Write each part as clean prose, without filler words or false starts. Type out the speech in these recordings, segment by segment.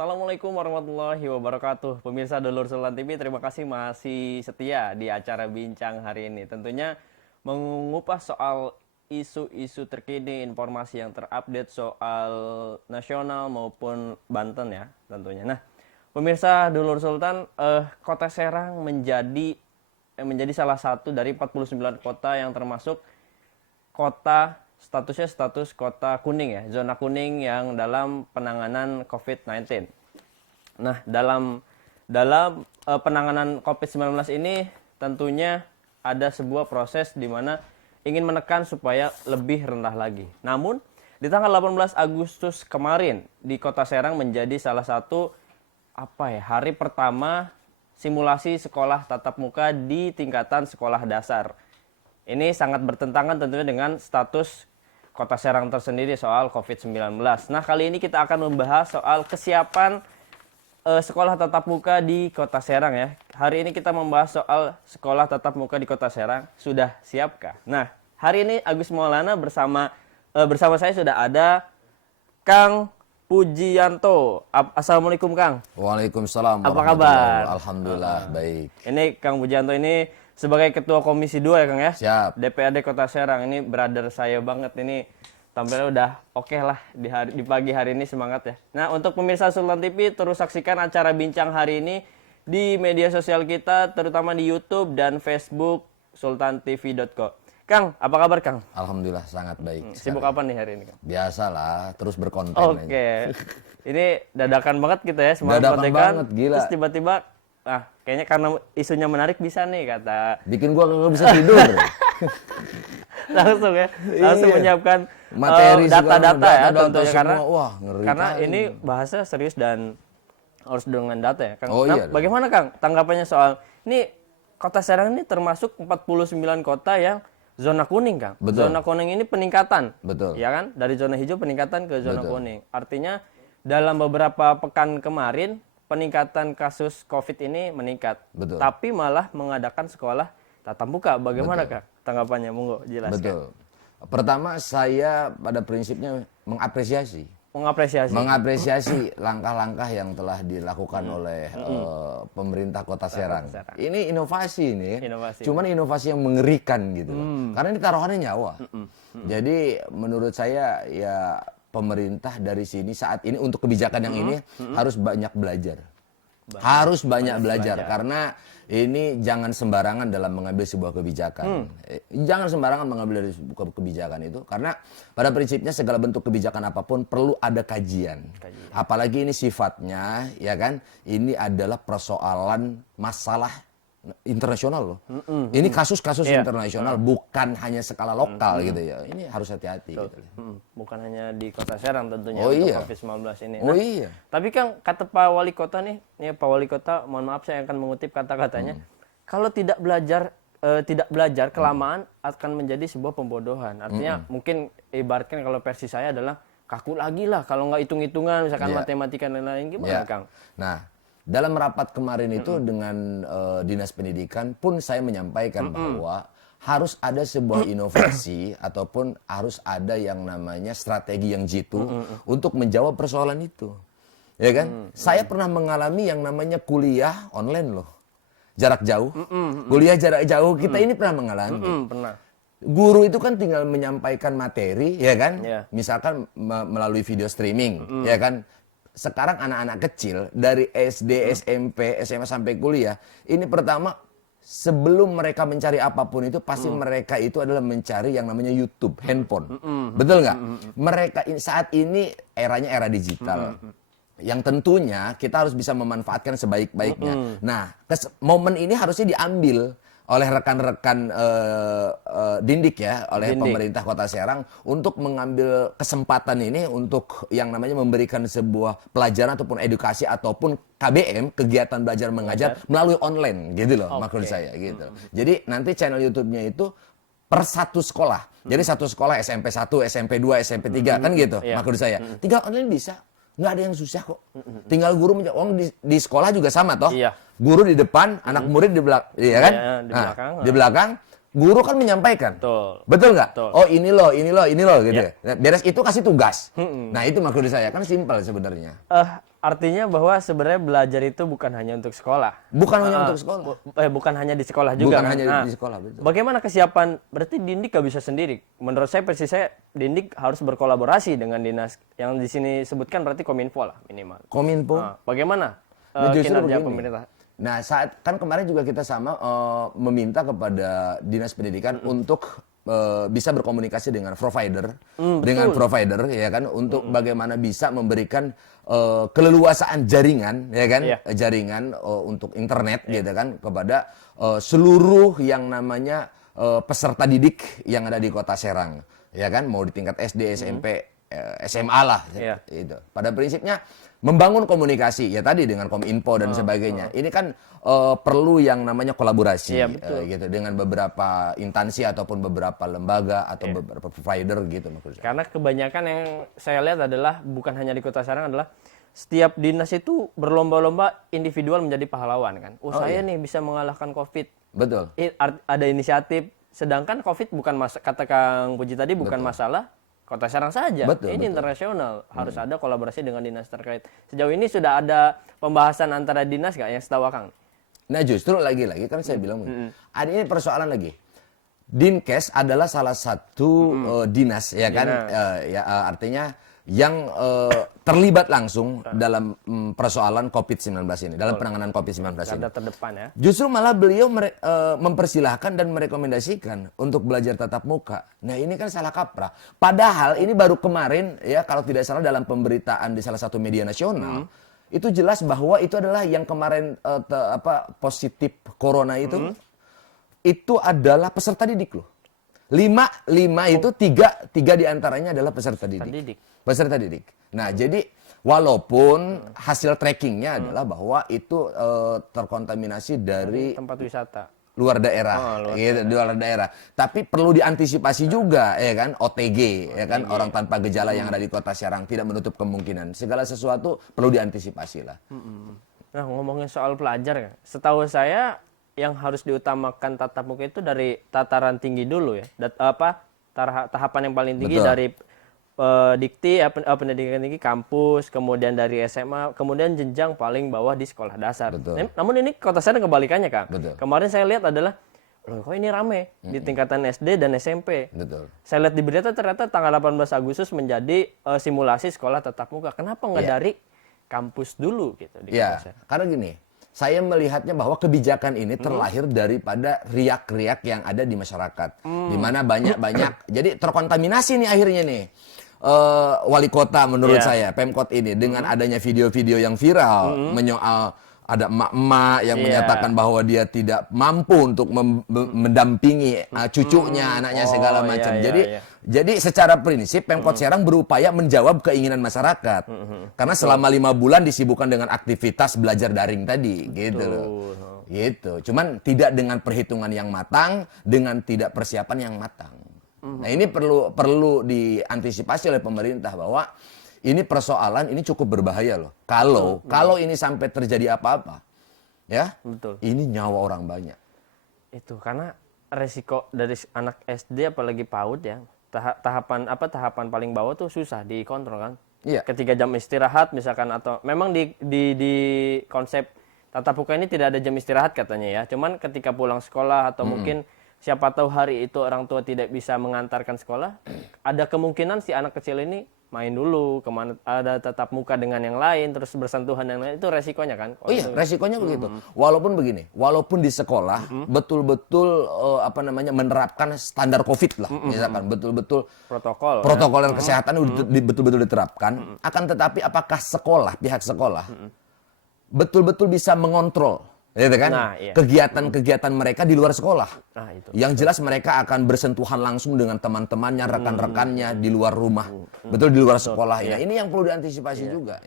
Assalamualaikum warahmatullahi wabarakatuh. Pemirsa Dulur Sultan TV, terima kasih masih setia di acara Bincang hari ini. Tentunya mengupas soal isu-isu terkini, informasi yang terupdate soal nasional maupun Banten ya tentunya. Nah, pemirsa Dulur Sultan, Kota Serang menjadi salah satu dari 49 kota yang termasuk kota status kota kuning ya, zona kuning yang dalam penanganan COVID-19. Nah, dalam penanganan COVID-19 ini tentunya ada sebuah proses di mana ingin menekan supaya lebih rendah lagi. Namun, di tanggal 18 Agustus kemarin di Kota Serang menjadi salah satu hari pertama simulasi sekolah tatap muka di tingkatan sekolah dasar. Ini sangat bertentangan tentunya dengan status Kota Serang tersendiri soal COVID-19. Nah, kali ini kita akan membahas soal kesiapan sekolah tatap muka di Kota Serang ya. Hari ini kita membahas soal sekolah tatap muka di Kota Serang. Sudah siapkah? Nah, hari ini Agus Maulana bersama saya sudah ada Kang Pujiyanto. Assalamualaikum Kang. Waalaikumsalam. Apa kabar? Alhamdulillah baik. Ini Kang Pujiyanto ini sebagai Ketua Komisi 2 ya Kang ya? Siap. DPRD Kota Serang, ini brother saya banget ini. Tampilnya udah oke lah di pagi hari ini, semangat ya. Nah, untuk pemirsa Sultan TV, terus saksikan acara Bincang hari ini di media sosial kita, terutama di YouTube dan Facebook sultantv.co. Kang, apa kabar Kang? Alhamdulillah sangat baik. Sibuk apa nih hari ini Kang? Biasalah, terus berkonten Oke. aja. Ini dadakan banget kita ya, semangat Dadakan kontekan. banget, gila. Terus tiba-tiba, kayaknya karena isunya menarik bisa nih kata. Bikin gua nggak bisa tidur. Langsung ya, langsung Iya. menyiapkan Materi data-data ya tentunya semua. karena Wah, ngeri karena kali. ini bahasa serius dan harus dengan data ya Kang. Oh, Nah, iya dong. bagaimana Kang tanggapannya soal ini Kota Serang ini termasuk 49 kota yang zona kuning Kang. Betul. Zona kuning ini peningkatan. Betul. Ya kan? Dari zona hijau peningkatan ke zona Betul. kuning. Artinya dalam beberapa pekan kemarin peningkatan kasus Covid ini meningkat. Betul. Tapi malah mengadakan sekolah tatap muka. Bagaimana Betul. Kang tanggapannya? Monggo jelaskan. Betul. Pertama, saya pada prinsipnya mengapresiasi langkah-langkah yang telah dilakukan oleh pemerintah Kota Serang. Serang. Ini inovasi ini, Inovasi. cuman inovasi yang mengerikan gitu loh. Karena ini taruhannya nyawa. Jadi menurut saya ya pemerintah dari sini saat ini untuk kebijakan yang ini harus banyak belajar. Harus banyak belajar karena ini jangan sembarangan dalam mengambil sebuah kebijakan. Jangan sembarangan mengambil dari sebuah kebijakan itu karena pada prinsipnya segala bentuk kebijakan apapun perlu ada kajian. Apalagi ini sifatnya ya kan, ini adalah persoalan masalah internasional loh. Ini kasus-kasus internasional bukan hanya skala lokal gitu ya. Ini harus hati-hati gitu. Bukan hanya di Kota Serang tentunya Oh, untuk iya. COVID-19 ini. Oh iya. Tapi Kang, kata Pak Wali Kota nih Pak Wali Kota, mohon maaf saya akan mengutip kata-katanya. Kalau tidak belajar kelamaan akan menjadi sebuah pembodohan. Artinya mungkin ibaratkan kalau versi saya adalah kaku lagi lah kalau nggak hitung-hitungan misalkan matematika dan lain-lain. Gimana Kang? Nah, dalam rapat kemarin itu dengan Dinas Pendidikan pun saya menyampaikan bahwa harus ada sebuah inovasi ataupun harus ada yang namanya strategi yang jitu untuk menjawab persoalan itu. Ya kan? Saya pernah mengalami yang namanya kuliah online loh. Jarak jauh. Kuliah jarak jauh kita ini pernah mengalami. Pernah. Guru itu kan tinggal menyampaikan materi, ya kan? Iya. Misalkan melalui video streaming, ya kan? Sekarang anak-anak kecil dari SD, SMP, SMA sampai kuliah, ini pertama sebelum mereka mencari apapun itu pasti mereka itu adalah mencari yang namanya YouTube, handphone. Betul nggak? Mereka saat ini eranya era digital. Yang tentunya kita harus bisa memanfaatkan sebaik-baiknya. Nah, momen ini harusnya diambil oleh rekan-rekan Dindik ya, oleh pemerintah Kota Serang untuk mengambil kesempatan ini untuk yang namanya memberikan sebuah pelajaran ataupun edukasi ataupun KBM, kegiatan belajar mengajar melalui online gitu loh, maksud saya gitu. Jadi nanti channel YouTube-nya itu per satu sekolah. Jadi satu sekolah SMP 1, SMP 2, SMP 3 kan gitu, maksud saya. Tinggal online bisa. Nggak ada yang susah kok. Tinggal guru menjawab. Di sekolah juga sama toh. Iya. Guru di depan, anak murid di belakang, iya kan? Iya, di belakang. Di belakang, guru kan menyampaikan. Betul nggak? Oh ini loh gitu. Iya. Beres itu kasih tugas. Nah itu maksud saya kan simpel sebenarnya. artinya bahwa sebenarnya belajar itu bukan hanya untuk sekolah. Bukan hanya untuk sekolah. Bukan hanya di sekolah juga. Bukan kan? hanya Nah, di sekolah, betul. bagaimana kesiapan? Berarti Dindik gak bisa sendiri. Menurut saya persis saya Dindik harus berkolaborasi dengan dinas yang di sini sebutkan berarti Kominfo lah minimal. Kominfo. Nah, bagaimana Justru kinerja begini. pemerintah? Nah, saat kan kemarin juga kita sama meminta kepada Dinas Pendidikan untuk bisa berkomunikasi dengan provider, ya kan, untuk bagaimana bisa memberikan keleluasaan jaringan, ya kan, Iya. jaringan untuk internet, gitu kan, kepada seluruh yang namanya peserta didik yang ada di Kota Serang, ya kan, mau di tingkat SD, SMP, SMA lah, Iya. itu. Pada prinsipnya membangun komunikasi ya tadi dengan Kominfo dan sebagainya. Ini kan perlu yang namanya kolaborasi, Iya, betul. gitu, dengan beberapa instansi ataupun beberapa lembaga atau beberapa provider gitu maksudnya. Karena kebanyakan yang saya lihat adalah bukan hanya di Kota Serang adalah setiap dinas itu berlomba-lomba individual menjadi pahlawan kan. Saya nih bisa mengalahkan COVID. Betul. Ada inisiatif. Sedangkan COVID bukan kata Kang Puji tadi bukan masalah Kota Serang saja. Betul, Ini betul. internasional. Harus ada kolaborasi dengan dinas terkait. Sejauh ini sudah ada pembahasan antara dinas nggak yang setahu Kang? Nah justru lagi-lagi kan saya bilang, ada ini persoalan lagi. Dinkes adalah salah satu dinas, ya kan, artinya yang terlibat langsung dalam persoalan COVID-19 ini, dalam penanganan COVID-19 ini. Garda terdepan ya. Justru malah beliau mempersilahkan dan merekomendasikan untuk belajar tatap muka. Nah ini kan salah kaprah. Padahal ini baru kemarin ya, kalau tidak salah dalam pemberitaan di salah satu media nasional, itu jelas bahwa itu adalah yang kemarin positif corona itu adalah peserta didik loh. Lima itu tiga diantaranya adalah peserta didik. Peserta didik. Nah jadi walaupun hasil trackingnya adalah bahwa itu terkontaminasi dari Tempat wisata. luar daerah, gitu, di luar daerah. Tapi perlu diantisipasi juga, ya kan, OTG, ya kan, orang tanpa gejala yang ada di Kota Serang, tidak menutup kemungkinan. Segala sesuatu perlu diantisipasi lah. Nah ngomongin soal pelajar, setahu saya yang harus diutamakan tatap muka itu dari tataran tinggi dulu ya. Tahapan yang paling tinggi. Betul. Dari dikti, pendidikan tinggi, kampus, kemudian dari SMA, kemudian jenjang paling bawah di sekolah dasar. Betul. Namun ini Kota Serang kebalikannya, Kang. Betul. Kemarin saya lihat adalah, loh kok ini rame di tingkatan SD dan SMP. Betul. Saya lihat di berita ternyata tanggal 18 Agustus menjadi simulasi sekolah tatap muka. Kenapa nggak dari kampus dulu gitu di Kota Serang? Karena gini, saya melihatnya bahwa kebijakan ini terlahir daripada riak-riak yang ada di masyarakat. Di mana banyak-banyak, jadi terkontaminasi nih akhirnya nih. Wali kota menurut saya, Pemkot ini, dengan adanya video-video yang viral, menyoal ada emak-emak yang menyatakan bahwa dia tidak mampu untuk mendampingi cucunya, anaknya, segala macam. Jadi secara prinsip Pemkot Serang berupaya menjawab keinginan masyarakat. Karena selama 5 bulan disibukkan dengan aktivitas belajar daring tadi, gitu loh. Gitu. Cuman tidak dengan perhitungan yang matang, dengan tidak persiapan yang matang. Nah, ini perlu diantisipasi oleh pemerintah bahwa ini persoalan ini cukup berbahaya loh. Kalau ini sampai terjadi apa-apa, ya, ini nyawa orang banyak. Itu karena resiko dari anak SD apalagi PAUD ya, tahapan paling bawah tuh susah dikontrol kan. Iya. Ketika jam istirahat misalkan, atau memang di konsep tatap muka ini tidak ada jam istirahat katanya ya. Cuman ketika pulang sekolah atau mungkin siapa tahu hari itu orang tua tidak bisa mengantarkan sekolah, ada kemungkinan si anak kecil ini main dulu, kemana ada tatap muka dengan yang lain, terus bersentuhan yang lain, itu resikonya kan? Oh iya, resikonya begitu. Walaupun begini, walaupun di sekolah betul-betul menerapkan standar COVID lah, misalkan betul-betul protokol kesehatan betul-betul diterapkan, akan tetapi apakah pihak sekolah betul-betul bisa mengontrol, gitu kan, kegiatan-kegiatan mereka di luar sekolah. Yang jelas mereka akan bersentuhan langsung dengan teman-temannya, rekan-rekannya di luar rumah, betul di luar sekolah. Nah, ini yang perlu diantisipasi juga.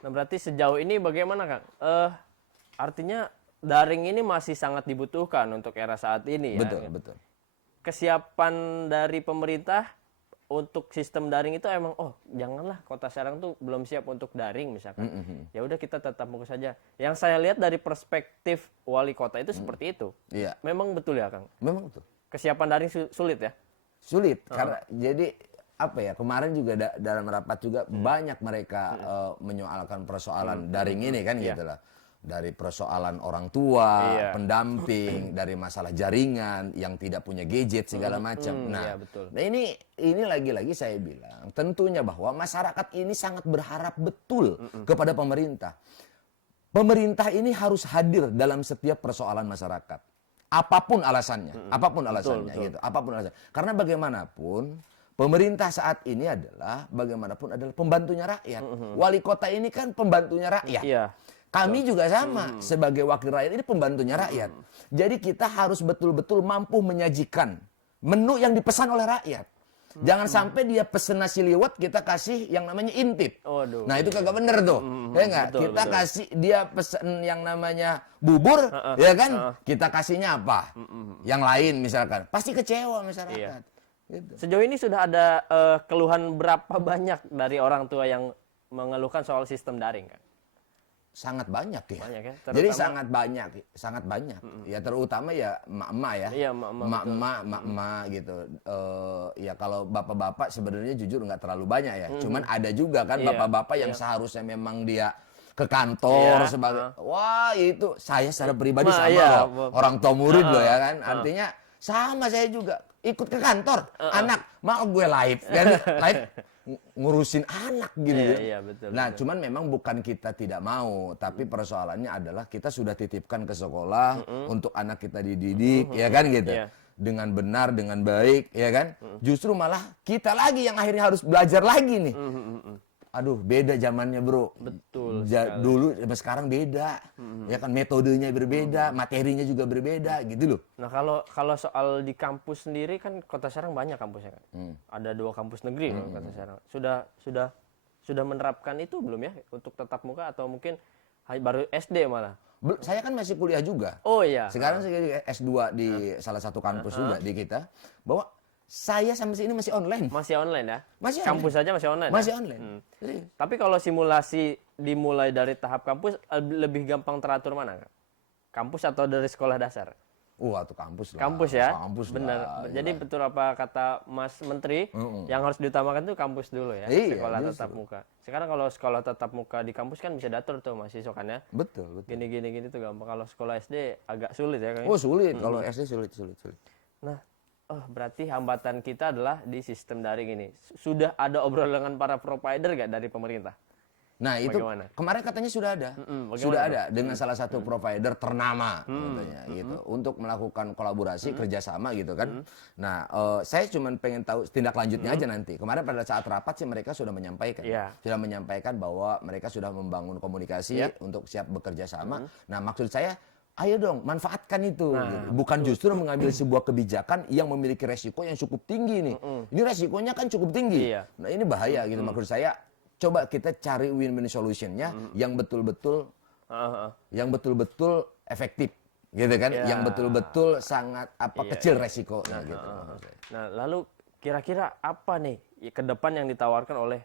Nah, berarti sejauh ini bagaimana, Kang? Artinya daring ini masih sangat dibutuhkan untuk era saat ini ya. Betul. Kesiapan dari pemerintah untuk sistem daring itu emang janganlah Kota Serang tuh belum siap untuk daring misalkan. Ya udah kita tatap muka saja. Yang saya lihat dari perspektif wali kota itu seperti itu. Iya. Memang betul ya, Kang? Memang betul. Kesiapan daring sulit ya? Sulit karena jadi apa ya, kemarin juga dalam rapat juga banyak mereka menyoalkan persoalan daring ini kan gitu lah. Dari persoalan orang tua, pendamping, dari masalah jaringan yang tidak punya gadget segala macam. Nah, betul. nah ini lagi-lagi saya bilang, tentunya bahwa masyarakat ini sangat berharap betul kepada pemerintah. Pemerintah ini harus hadir dalam setiap persoalan masyarakat. Apapun alasannya, betul. gitu. Apapun alasannya. Karena bagaimanapun pemerintah saat ini adalah pembantunya rakyat. Wali kota ini kan pembantunya rakyat. Iya. Kami juga sama sebagai wakil rakyat ini pembantunya rakyat. Jadi kita harus betul-betul mampu menyajikan menu yang dipesan oleh rakyat. Jangan sampai dia pesen nasi liwet kita kasih yang namanya intip. Nah itu kagak bener tuh, ya nggak? Kita kasih dia pesen yang namanya bubur, ya kan? Kita kasihnya apa? Yang lain misalkan, pasti kecewa masyarakat. Gitu. Sejauh ini sudah ada keluhan berapa banyak dari orang tua yang mengeluhkan soal sistem daring, kan? Sangat banyak ya. Banyak ya? Jadi sangat banyak. Ya terutama ya emak-emak ya. Iya, emak-emak gitu. Ya kalau bapak-bapak sebenarnya jujur nggak terlalu banyak ya. Cuman ada juga kan bapak-bapak yang seharusnya memang dia ke kantor sebagai wah itu saya secara pribadi sama loh. Orang tua murid loh ya kan. Artinya sama saya juga ikut ke kantor. Anak mau gue live kan. Live ngurusin anak gitu. Betul, nah, cuman memang bukan kita tidak mau, tapi persoalannya adalah kita sudah titipkan ke sekolah untuk anak kita dididik, ya kan gitu. Dengan benar, dengan baik, ya kan. Justru malah kita lagi yang akhirnya harus belajar lagi nih. Aduh, beda zamannya, Bro. Betul. Dulu sama sekarang beda. Ya kan metodenya berbeda, materinya juga berbeda gitu loh. Nah, kalau soal di kampus sendiri kan Kota Serang banyak kampusnya kan. Ada 2 kampus negeri loh Kota Serang. Sudah menerapkan itu belum ya untuk tatap muka atau mungkin baru SD malah? Saya kan masih kuliah juga. Oh iya. Sekarang saya S2 di salah satu kampus juga di kita. Bahwa saya sampai sini masih online. Masih online ya? Masih online. Kampus saja masih online. Masih ya? online. Tapi kalau simulasi dimulai dari tahap kampus lebih gampang teratur mana, Kak? Kampus atau dari sekolah dasar? Tuh kampus lah. Kampus ya? Kampus bener. lah. Jadi betul apa kata Mas Menteri, yang harus diutamakan tuh kampus dulu ya, sekolah tatap muka. Sekarang kalau sekolah tatap muka di kampus kan bisa diatur tuh mahasiswa kan ya? Betul. Gini tuh gampang. Kalau sekolah SD agak sulit ya kayaknya. Oh sulit, kalau SD sulit. Nah, berarti hambatan kita adalah di sistem daring ini. Sudah ada obrolan dengan para provider nggak dari pemerintah? Nah itu Bagaimana? kemarin katanya sudah ada, dengan salah satu provider ternama, katanya gitu, untuk melakukan kolaborasi kerjasama gitu kan. Nah saya cuma pengen tahu tindak lanjutnya aja nanti. Kemarin pada saat rapat sih mereka sudah menyampaikan bahwa mereka sudah membangun komunikasi untuk siap bekerja sama. Nah maksud saya, ayo dong manfaatkan itu, gitu. Bukan justru mengambil sebuah kebijakan yang memiliki resiko yang cukup tinggi nih. Ini resikonya kan cukup tinggi. Nah ini bahaya gitu. Maksud saya, coba kita cari win-win solutionnya yang betul-betul efektif, gitu kan? Yang betul-betul sangat kecil resikonya gitu. Nah lalu kira-kira apa nih ke depan yang ditawarkan oleh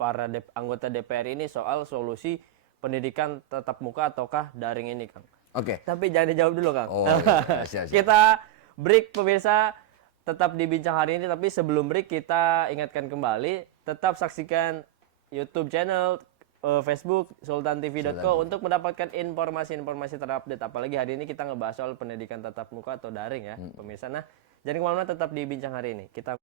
para anggota DPR ini soal solusi pendidikan tatap muka ataukah daring ini, Kang? Oke. Tapi jangan dijawab dulu, Kang. Siap. Kita break, pemirsa, tetap di Bincang hari ini. Tapi sebelum break kita ingatkan kembali, tetap saksikan YouTube channel, Facebook, sultantv.co untuk mendapatkan informasi-informasi terupdate. Apalagi hari ini kita ngebahas soal pendidikan tatap muka atau daring ya, pemirsa. Nah, jangan kemana-mana, tetap di Bincang hari ini. Kita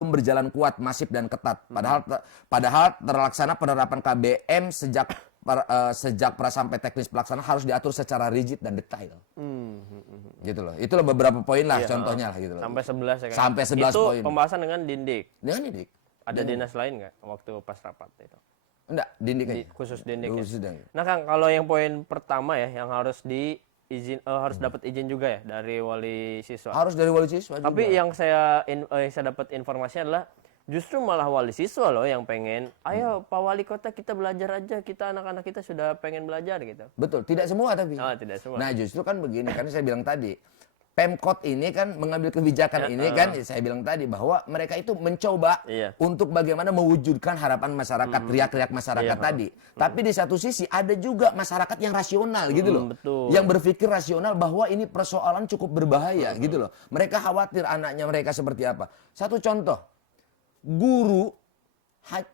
Berjalan kuat, masif dan ketat. Padahal terlaksana penerapan KBM sejak pra sampai teknis pelaksana harus diatur secara rigid dan detail. Gitu loh. Itulah beberapa poin lah, contohnya lah gitu loh. Sampai 11 ya kan? Sampai 11 itu poin. Pembahasan dengan Dindik. Dengan Dindik. Ada dinas lain nggak waktu pas rapat itu? Enggak, Dindik aja. Khusus Dindik. Khusus Ya? Dindik. Nah Kang, kalau yang poin pertama ya, yang harus harus dapat izin juga ya dari wali siswa. Harus dari wali siswa juga. Tapi yang saya dapat informasi adalah justru malah wali siswa loh yang pengen, ayo Pak Wali Kota kita belajar aja, kita anak-anak kita sudah pengen belajar gitu. Betul, tidak semua tapi. Oh, tidak semua. Nah justru kan begini, karena saya bilang tadi, Pemkot ini kan mengambil kebijakan ini kan, saya bilang tadi bahwa mereka itu mencoba untuk bagaimana mewujudkan harapan masyarakat, riak-riak masyarakat tadi. Tapi di satu sisi ada juga masyarakat yang rasional gitu loh. Betul. Yang berpikir rasional bahwa ini persoalan cukup berbahaya gitu loh. Mereka khawatir anaknya mereka seperti apa. Satu contoh, guru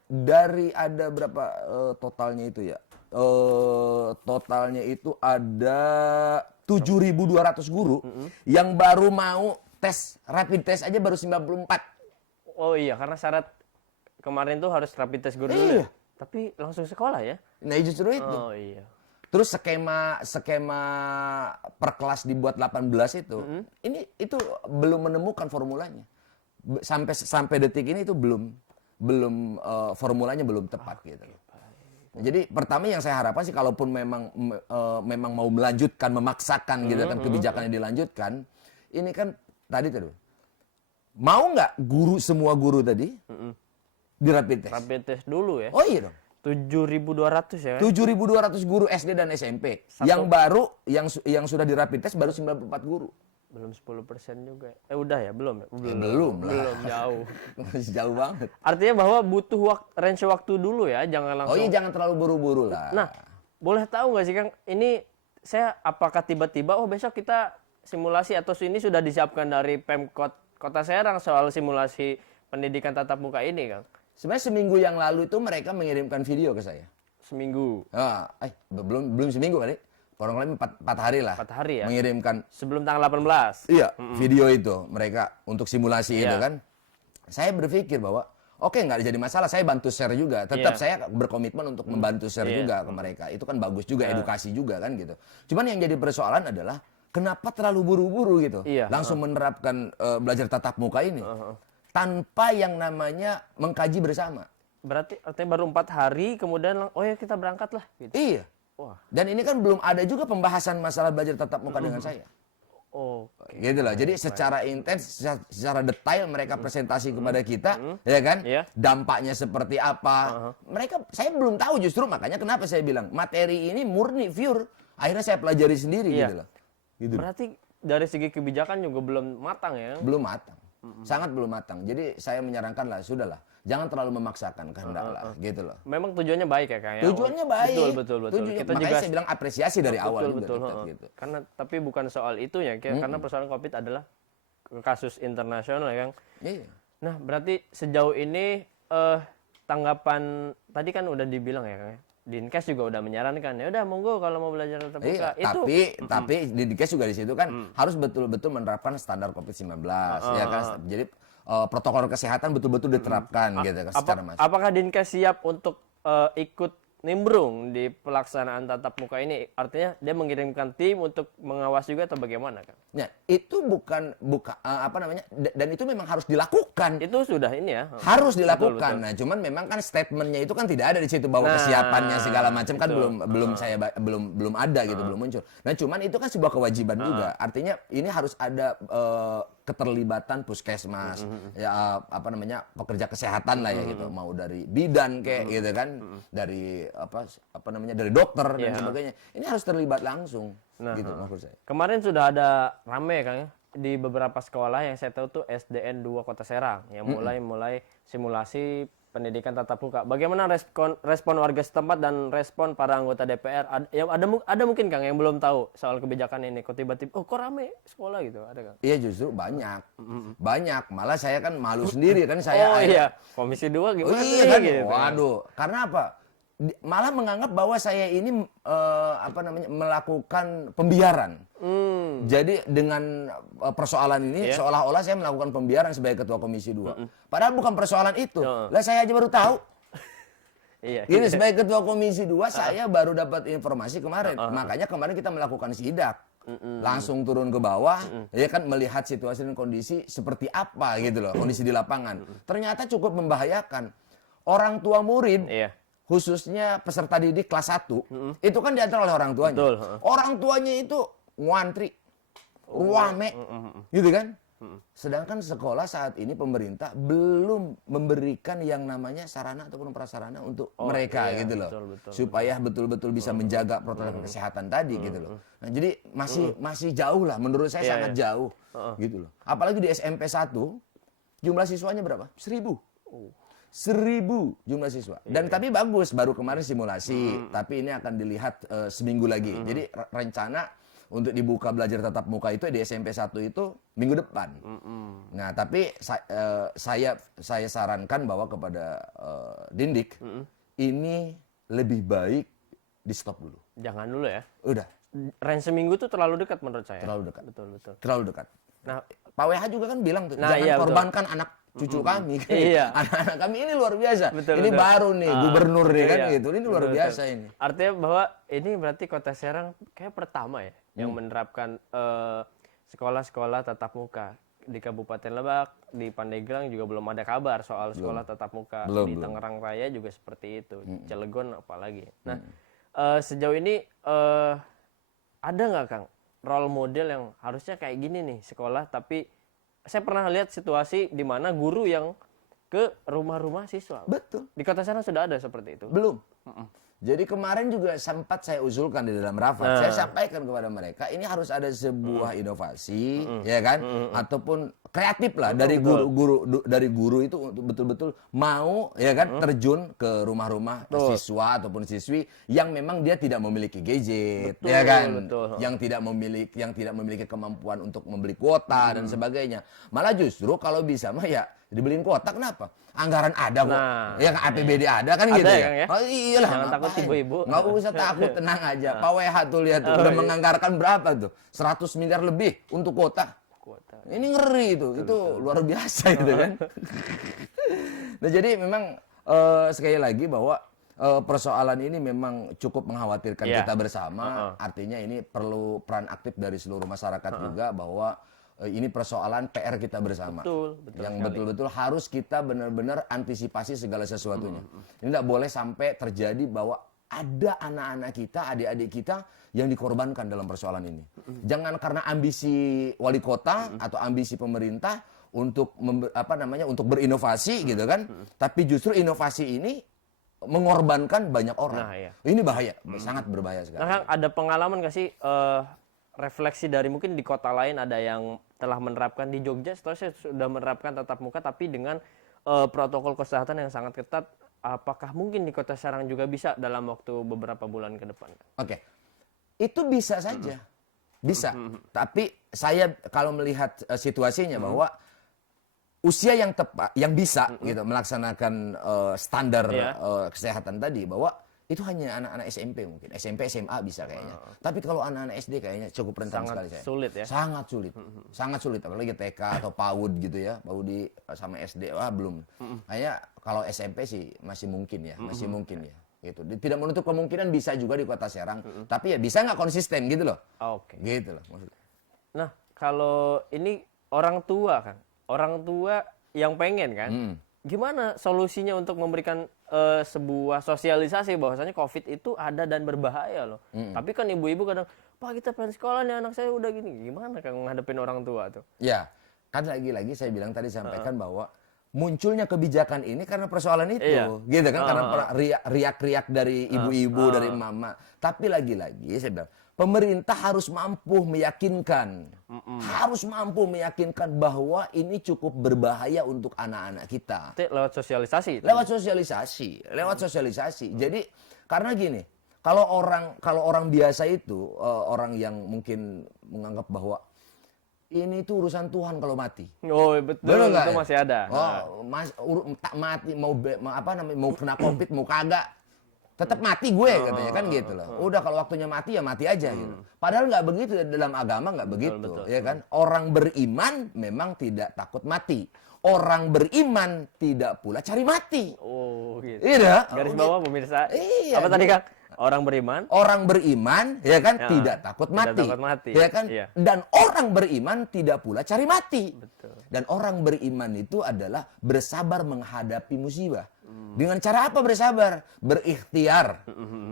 dari ada berapa totalnya itu ya? Totalnya itu ada 7.200 guru yang baru mau tes rapid test aja baru 94. Oh iya, karena syarat kemarin tuh harus rapid test guru dulu. Iya. Tapi langsung sekolah ya? Nah justru itu. Oh iya. Terus skema per kelas dibuat 18 itu, ini itu belum menemukan formulanya. Sampai detik ini itu belum formulanya belum tepat gitu. Jadi pertama yang saya harapkan sih kalaupun memang mau melanjutkan, memaksakan gitu kan kebijakannya dilanjutkan, ini kan tadi mau nggak semua guru tadi di rapid test? Rapid test dulu ya? Oh iya dong. 7.200 ya kan? 7.200 guru SD dan SMP. Yang baru yang sudah di rapid test baru 94 guru. Belum 10% juga. Udah ya? Belum ya? Belum lah. Belum, jauh. Masih jauh banget. Artinya bahwa butuh range waktu dulu ya, jangan langsung. Oh iya, jangan terlalu buru-buru lah. Nah, boleh tahu nggak sih Kang, ini saya apakah tiba-tiba besok kita simulasi atau ini sudah disiapkan dari Pemkot Kota Serang soal simulasi pendidikan tatap muka ini, Kang? Sebenarnya seminggu yang lalu itu mereka mengirimkan video ke saya. Seminggu. Belum seminggu kali. Kurang lebih 4 hari lah. 4 hari ya? Mengirimkan. Sebelum tanggal 18. Iya, video itu mereka untuk simulasi itu kan. Saya berpikir bahwa oke, nggak jadi masalah, saya bantu share juga. Tetap saya berkomitmen untuk membantu share juga ke mereka. Itu kan bagus juga, edukasi juga kan gitu. Cuman yang jadi persoalan adalah kenapa terlalu buru-buru gitu. Langsung menerapkan belajar tatap muka ini. Tanpa yang namanya mengkaji bersama. Berarti artinya baru 4 hari kemudian oh ya kita berangkat lah gitu. Iya. Wah. Dan ini kan belum ada juga pembahasan masalah belajar tatap muka dengan saya. Gitu lah. Jadi secara intens, secara detail mereka presentasi kepada kita, ya kan? Dampaknya seperti apa? Saya belum tahu justru, makanya kenapa saya bilang materi ini murni pure. Akhirnya saya pelajari sendiri gitu loh. Gitu. Berarti dari segi kebijakan juga belum matang ya? Belum matang. Sangat belum matang. Jadi saya menyarankan lah, sudahlah. Jangan terlalu memaksakan kehendak lah, gitu loh. Memang tujuannya baik ya, Kang? Tujuannya baik. Betul. Makanya juga saya bilang apresiasi dari awal juga. Gitu. Karena tapi bukan soal itu ya, karena persoalan COVID adalah kasus internasional ya, Kang. Iya. Nah, berarti sejauh ini tanggapan tadi kan udah dibilang ya, Kang. Dinkes juga udah menyarankan ya udah monggo kalau mau belajar tatap muka. Tapi Dinkes juga di situ kan harus betul-betul menerapkan standar COVID-19 ya kan. Jadi protokol kesehatan betul-betul diterapkan gitu kan secara massal. Apakah Dinkes siap untuk ikut nimbrung di pelaksanaan tatap muka ini? Artinya dia mengirimkan tim untuk mengawasi juga atau bagaimana, Kang? Nah, itu bukan dan itu memang harus dilakukan. Itu sudah ini ya. Harus dilakukan. Betul. Nah, cuman memang kan statementnya itu kan tidak ada di situ bahwa kesiapannya segala macam kan belum ada gitu, belum muncul. Nah, cuman itu kan sebuah kewajiban juga. Artinya ini harus ada keterlibatan puskesmas, pekerja kesehatan lah ya gitu, mau dari bidan kayak gitu kan, dari dari dokter dan sebagainya. Ini harus terlibat langsung. Gitu maksud saya. Kemarin sudah ada rame Kang ya di beberapa sekolah yang saya tahu tuh SDN 2 Kota Serang yang mulai simulasi pendidikan tatap muka. Bagaimana respon warga setempat dan respon para anggota DPR? Ada mungkin Kang yang belum tahu soal kebijakan ini. Kok tiba-tiba kok rame sekolah gitu, ada Kang? Iya justru banyak. Banyak. Malah saya kan malu sendiri kan saya. Oh iya, Komisi 2 gimana iya kan? gitu. Waduh, karena apa? Malah menganggap bahwa saya ini melakukan pembiaran. Jadi dengan persoalan ini seolah-olah saya melakukan pembiaran sebagai ketua Komisi 2. Padahal bukan persoalan itu. Lah saya aja baru tahu. Ini sebagai ketua Komisi 2 saya baru dapat informasi kemarin. Makanya kemarin kita melakukan sidak. Langsung turun ke bawah, ya kan melihat situasi dan kondisi seperti apa gitu loh, kondisi di lapangan. Ternyata cukup membahayakan. Orang tua murid khususnya peserta didik kelas 1, itu kan diantar oleh orang tuanya. Orang tuanya itu ngantri, rame, gitu kan. Sedangkan sekolah saat ini pemerintah belum memberikan yang namanya sarana ataupun prasarana untuk mereka iya, gitu loh. betul. Supaya betul-betul bisa menjaga protokol kesehatan tadi gitu loh. Nah, jadi masih jauh lah menurut saya sangat jauh gitu loh. Apalagi di SMP 1 jumlah siswanya berapa? 1.000. 1.000 jumlah siswa. Dan tapi bagus, baru kemarin simulasi, tapi ini akan dilihat seminggu lagi. Jadi rencana untuk dibuka belajar tatap muka itu di SMP 1 itu minggu depan. Nah, tapi saya sarankan bahwa kepada Dindik ini lebih baik di stop dulu. Jangan dulu ya. Udah, Range seminggu tuh terlalu dekat menurut saya. terlalu dekat. Betul. Terlalu dekat. Nah, Pak WH juga kan bilang tuh, Nah, jangan iya, betul. korbankan anak cucu kami. Iya. Anak-anak kami ini luar biasa. Betul, ini betul. baru nih gubernur ya kan Iya. gitu. Ini luar Betul, biasa betul. ini. Artinya bahwa ini berarti Kota Serang kayak pertama ya yang menerapkan sekolah-sekolah tatap muka. Di Kabupaten Lebak, di Pandeglang juga belum ada kabar soal sekolah tatap muka. Belum, Di belum. Tangerang Raya juga seperti itu. Cilegon apalagi. Nah, sejauh ini ada nggak Kang role model yang harusnya kayak gini nih sekolah, tapi saya pernah lihat situasi di mana guru yang ke rumah-rumah siswa. Betul. Di Kota Serang sudah ada seperti itu. Belum. Jadi kemarin juga sempat saya usulkan di dalam rapat, saya sampaikan kepada mereka ini harus ada sebuah inovasi, ya kan, ataupun kreatif lah dari guru itu untuk betul-betul mau, ya kan, terjun ke rumah-rumah siswa ataupun siswi yang memang dia tidak memiliki gadget, ya kan, yang tidak memiliki kemampuan untuk membeli kuota dan sebagainya. Malah justru kalau bisa mah ya dibeliin kuota, kenapa? Anggaran ada kok. Nah, Ya kan APBD ada kan ada gitu ya, ya. Kang, ya? Oh iyalah. Jangan takut ngapain? ibu-ibu. Nggak usah takut, tenang aja. Pak WH tuh lihat tuh udah menganggarkan berapa tuh? 100 miliar lebih untuk kuota. Ini ngeri itu. Itu luar biasa gitu kan. Nah, jadi memang sekali lagi bahwa persoalan ini memang cukup mengkhawatirkan kita bersama. Artinya ini perlu peran aktif dari seluruh masyarakat juga bahwa ini persoalan PR kita bersama. Betul yang sekali. betul-betul harus kita benar-benar antisipasi segala sesuatunya. Ini tidak boleh sampai terjadi bahwa ada anak-anak kita, adik-adik kita yang dikorbankan dalam persoalan ini. Jangan karena ambisi wali kota atau ambisi pemerintah untuk untuk berinovasi gitu kan. Tapi justru inovasi ini mengorbankan banyak orang. Nah, iya. Ini bahaya, sangat berbahaya sekali. Nah, Kang, ada pengalaman nggak sih refleksi dari mungkin di kota lain ada yang telah menerapkan? Di Jogja setelah saya sudah menerapkan tatap muka tapi dengan protokol kesehatan yang sangat ketat. Apakah mungkin di Kota Serang juga bisa dalam waktu beberapa bulan ke depan? Oke, itu bisa saja, bisa. Tapi saya kalau melihat situasinya bahwa usia yang tepat, yang bisa gitu melaksanakan standar kesehatan tadi, bahwa itu hanya anak-anak SMP mungkin, SMP, SMA bisa kayaknya. Tapi kalau anak-anak SD kayaknya cukup rentan sekali saya. Sulit ya? Sangat sulit, sangat sulit. Apalagi TK atau PAUD gitu ya, PAUD sama SD, wah belum. Kayaknya kalau SMP sih masih mungkin ya, masih mungkin ya. Gitu. Tidak menutup kemungkinan bisa juga di Kota Serang, tapi ya bisa nggak konsisten gitu loh. Oke. Gitu loh maksudnya. Nah, kalau ini orang tua kan, orang tua yang pengen kan, gimana solusinya untuk memberikan sebuah sosialisasi bahwasanya COVID itu ada dan berbahaya loh. Tapi kan ibu-ibu kadang, Pak kita pengen sekolah nih anak saya udah gini. Gimana kan ngadepin orang tua tuh? Ya, kan lagi-lagi saya bilang tadi sampaikan bahwa munculnya kebijakan ini karena persoalan itu, gitu kan? Karena riak-riak dari ibu-ibu, dari mama. Tapi lagi-lagi saya bilang, pemerintah harus mampu meyakinkan, bahwa ini cukup berbahaya untuk anak-anak kita. Lewat sosialisasi. Lewat sosialisasi. Jadi karena gini, kalau orang biasa itu orang yang mungkin menganggap bahwa ini tuh urusan Tuhan kalau mati. Oh betul, itu masih ada. Tak mati mau kena COVID mau kagak tetap mati gue katanya kan gitu loh. Udah kalau waktunya mati ya mati aja gitu. Padahal nggak begitu dalam agama, nggak begitu, ya kan? Orang beriman memang tidak takut mati. Orang beriman tidak pula cari mati. Oh gitu. Iya. Garis bawah pemirsa. Iya. Apa tadi Kang? Orang beriman. Orang beriman ya kan tidak takut mati. Tidak takut mati. Ya kan? Iya. Dan orang beriman tidak pula cari mati. Betul. Dan orang beriman itu adalah bersabar menghadapi musibah. Dengan cara apa bersabar? Berikhtiar.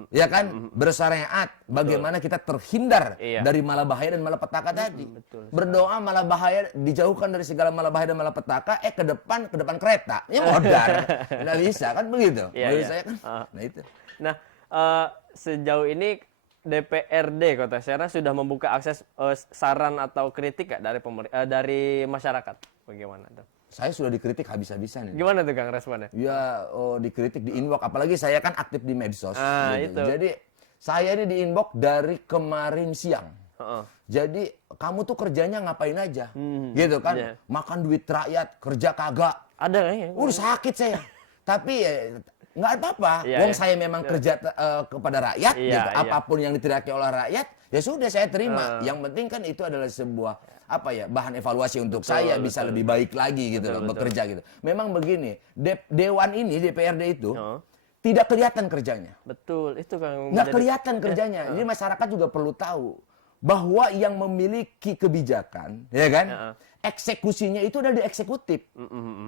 Ya kan? Bersyariat. Bagaimana kita terhindar Iya. dari malabahaya dan malapetaka tadi. Betul. Berdoa malabahaya, dijauhkan dari segala malabahaya dan malapetaka, ke depan kereta. Ya modar. Nggak bisa kan begitu. Iya, Menurut iya. saya kan. Nah itu. Nah, sejauh ini DPRD Kota Serang sudah membuka akses saran atau kritik nggak dari masyarakat? Bagaimana tuh? Saya sudah dikritik habis-habisan ini. Gimana tuh Kang responnya? Ya, dikritik di inbox. Apalagi saya kan aktif di medsos. Itu. Jadi saya ini di inbox dari kemarin siang. Heeh. Jadi kamu tuh kerjanya ngapain aja, gitu kan? Iya. Makan duit rakyat, kerja kagak. Ada kayaknya. Udah sakit saya. Tapi nggak apa-apa. Iya, Wong iya. saya memang kerja kepada rakyat, Iya, gitu. iya. Apapun yang diteriaki oleh rakyat, ya sudah saya terima. Yang penting kan itu adalah sebuah bahan evaluasi untuk saya bisa lebih baik lagi gitu loh, bekerja gitu. Memang begini, Dewan ini DPRD itu tidak kelihatan kerjanya. Betul, itu Kang. Nggak kelihatan kerjanya. Jadi masyarakat juga perlu tahu bahwa yang memiliki kebijakan, ya kan, eksekusinya itu ada di eksekutif,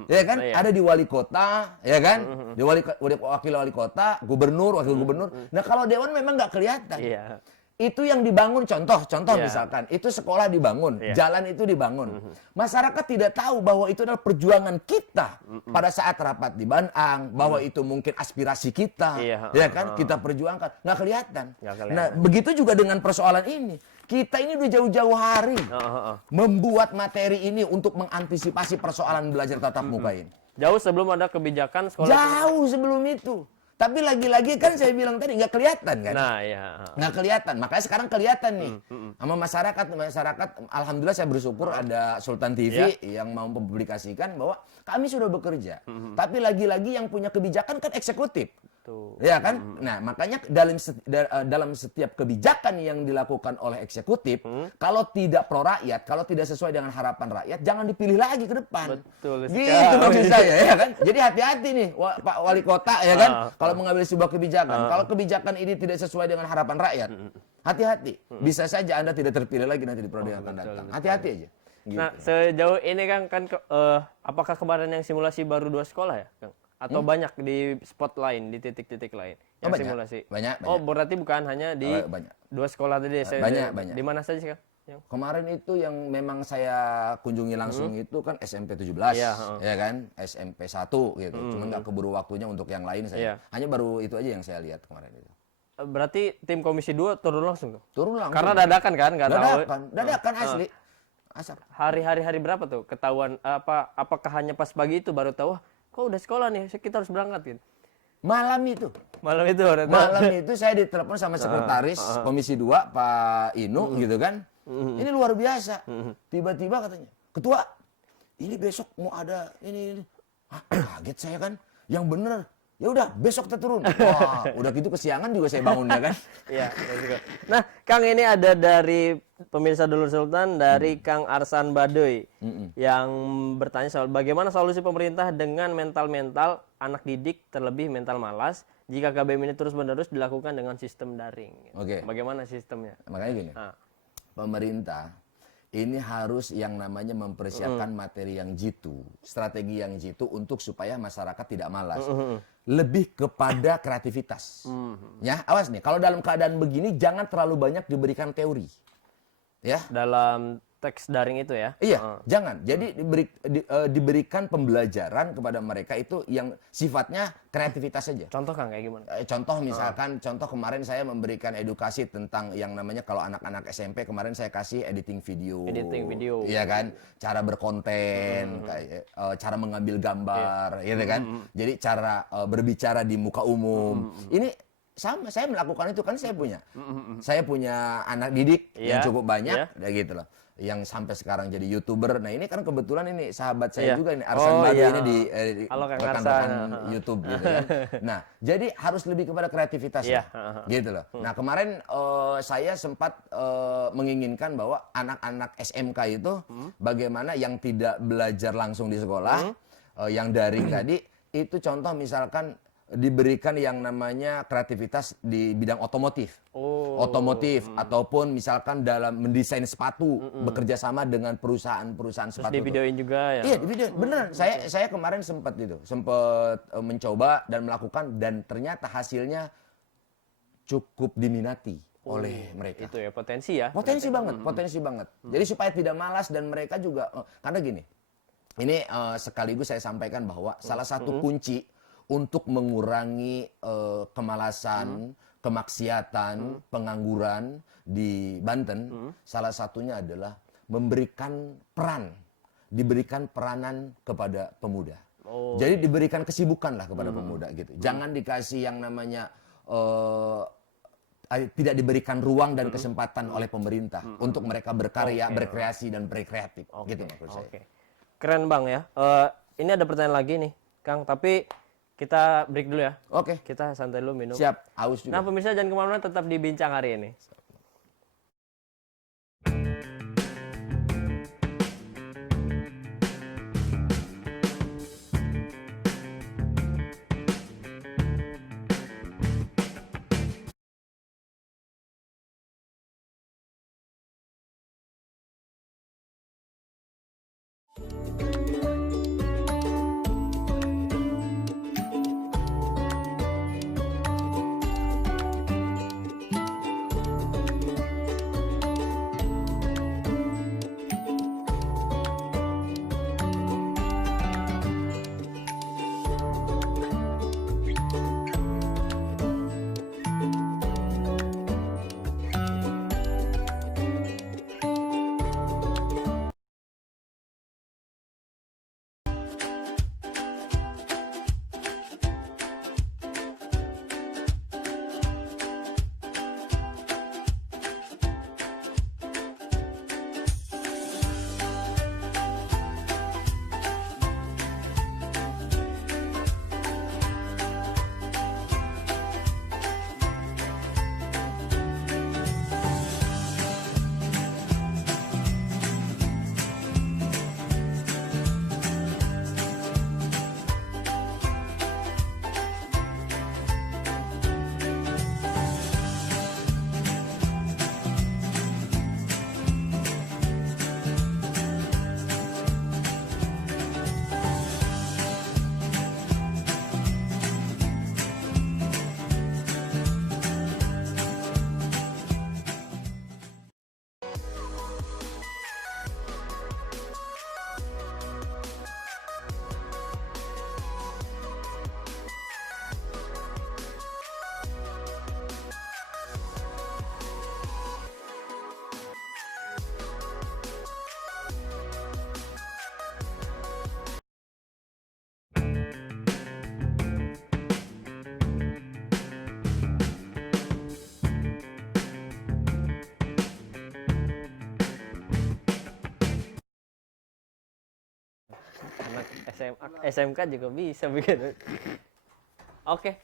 ya kan, ada di wali kota, ya kan, di wakil wali kota, gubernur, wakil gubernur. Nah kalau dewan memang nggak kelihatan. Iya. Itu yang dibangun, contoh Iya. misalkan, itu sekolah dibangun, Iya. jalan itu dibangun. Masyarakat tidak tahu bahwa itu adalah perjuangan kita pada saat rapat di Banang, bahwa itu mungkin aspirasi kita, Iya. ya kan, kita perjuangkan, nggak kelihatan. Nggak kelihatan. Nah, begitu juga dengan persoalan ini. Kita ini udah jauh-jauh hari membuat materi ini untuk mengantisipasi persoalan belajar tatap muka ini. Jauh sebelum ada kebijakan sekolah. Jauh sebelum itu. Tapi lagi-lagi kan saya bilang tadi nggak kelihatan kan. Nah, iya. Nggak kelihatan, makanya sekarang kelihatan nih sama masyarakat. Alhamdulillah saya bersyukur ada Sultan TV yang mau mempublikasikan bahwa kami sudah bekerja. Tapi lagi-lagi yang punya kebijakan kan eksekutif. Tuh. Ya kan? Nah, makanya dalam setiap kebijakan yang dilakukan oleh eksekutif, kalau tidak pro rakyat, kalau tidak sesuai dengan harapan rakyat, jangan dipilih lagi ke depan. Betul Gitu sekali. maksud saya, ya kan? Jadi hati-hati nih, Pak Wali Kota, ya kan? Kalau mengambil sebuah kebijakan, kalau kebijakan ini tidak sesuai dengan harapan rakyat, hati-hati. Bisa saja Anda tidak terpilih lagi nanti di periode yang akan datang. Hati-hati aja. Gitu. Nah, sejauh ini kan apakah kemarin yang simulasi baru 2 sekolah ya, Kang? Atau banyak di spot lain, di titik-titik lain yang banyak. simulasi? Banyak. Oh, berarti bukan hanya di Banyak. 2 sekolah tadi. Banyak. Di mana saja sih, Kang? Kemarin itu yang memang saya kunjungi langsung itu kan SMP 17, Iya, ya kan, SMP 1 gitu. Cuman nggak keburu waktunya untuk yang lain saya. Iya. Hanya baru itu aja yang saya lihat kemarin itu. Berarti tim Komisi 2 turun langsung tuh? Turun langsung. Karena dadakan kan, nggak tahu. Dadakan asli. Asap. Hari berapa tuh ketahuan apakah hanya pas pagi itu baru tahu, kok udah sekolah nih, kita harus berangkat gitu. Malam itu. Malam itu udah tahu. Malam itu saya ditelepon sama sekretaris Komisi 2 Pak Inu gitu kan. Ini luar biasa. Tiba-tiba katanya, "Ketua, ini besok mau ada ini." Hah, kaget saya kan. Yang bener. Ya udah, besok kita turun. Wah, udah gitu kesiangan juga saya bangun ya kan. Iya, betul. Nah, Kang, ini ada dari pemirsa Dulur Sultan dari Kang Arsan Badoy yang bertanya soal bagaimana solusi pemerintah dengan mental-mental anak didik terlebih mental malas jika KBM ini terus-menerus dilakukan dengan sistem daring. Oke. Bagaimana sistemnya? Makanya gini. Ah. Pemerintah ini harus yang namanya mempersiapkan materi yang jitu, strategi yang jitu untuk supaya masyarakat tidak malas. Lebih kepada kreativitas. Ya, awas nih, kalau dalam keadaan begini jangan terlalu banyak diberikan teori. Ya. Dalam teks daring itu ya? Iya, jangan. Jadi diberikan pembelajaran kepada mereka itu yang sifatnya kreativitas saja. Contoh Kang, kayak gimana? Contoh misalkan, contoh kemarin saya memberikan edukasi tentang yang namanya kalau anak-anak SMP kemarin saya kasih editing video. Editing video. Iya kan? Cara berkonten, cara mengambil gambar, gitu kan? Jadi cara berbicara di muka umum. Ini sama, saya melakukan itu kan saya punya anak didik yang cukup banyak, ya gitu loh. Yang sampai sekarang jadi YouTuber. Nah, ini kan kebetulan ini sahabat saya juga ini Arsan Badoy ini di rekan-rekan YouTube gitu kan. Nah, jadi harus lebih kepada kreativitas gitu loh. Nah, kemarin saya sempat menginginkan bahwa anak-anak SMK itu bagaimana yang tidak belajar langsung di sekolah, yang daring tadi itu contoh misalkan diberikan yang namanya kreativitas di bidang otomotif. Otomotif ataupun misalkan dalam mendesain sepatu, bekerja sama dengan perusahaan-perusahaan Terus sepatu. di videoin juga ya. Iya, di video. Beneran. Saya kemarin sempat mencoba dan melakukan, dan ternyata hasilnya cukup diminati oleh mereka. Itu ya potensi ya. Potensi banget. Jadi supaya tidak malas, dan mereka juga karena gini. Ini sekaligus saya sampaikan bahwa salah satu kunci untuk mengurangi kemalasan, kemaksiatan, pengangguran di Banten, salah satunya adalah diberikan peranan kepada pemuda. Jadi diberikan kesibukan lah kepada pemuda gitu. Jangan dikasih yang namanya tidak diberikan ruang dan kesempatan oleh pemerintah untuk mereka berkarya, berkreasi dan berkreatif. Gitu maksud saya. Keren Bang ya. Ini ada pertanyaan lagi nih, Kang. Tapi kita break dulu ya. Oke. Kita santai dulu minum. Siap, aus juga. Nah pemirsa jangan kemana-mana, tetap di Bincang hari ini. Anak SMA, SMK juga bisa begitu. Oke.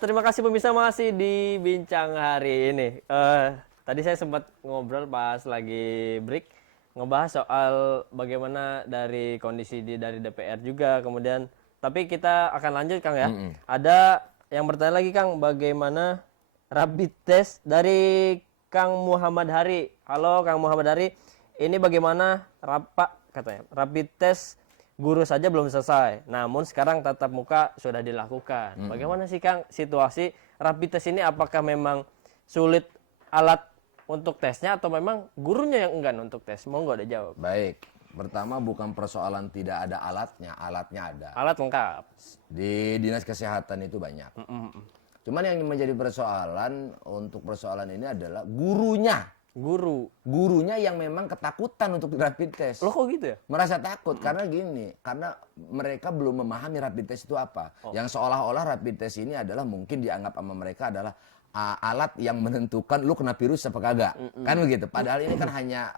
Terima kasih pemirsa masih di Bincang hari ini. Tadi saya sempat ngobrol pas lagi break, ngebahas soal bagaimana dari kondisi dari DPR juga, kemudian tapi kita akan lanjut Kang ya. Ada yang bertanya lagi Kang, bagaimana rapid test dari Kang Muhammad Hari. Halo Kang Muhammad Hari, ini bagaimana katanya rapid test guru saja belum selesai, namun sekarang tatap muka sudah dilakukan. Bagaimana sih Kang situasi rapid test ini? Apakah memang sulit alat untuk tesnya atau memang gurunya yang enggan untuk tes? Monggo ada jawab. Baik, pertama bukan persoalan tidak ada alatnya ada. Alat lengkap. Di dinas kesehatan itu banyak. Cuman yang menjadi persoalan untuk persoalan ini adalah gurunya yang memang ketakutan untuk rapid test. Loh kok gitu ya? Merasa takut karena gini, karena mereka belum memahami rapid test itu apa. Yang seolah-olah rapid test ini adalah mungkin dianggap sama mereka adalah alat yang menentukan lu kena virus apa kagak. Kan begitu. Padahal ini kan hanya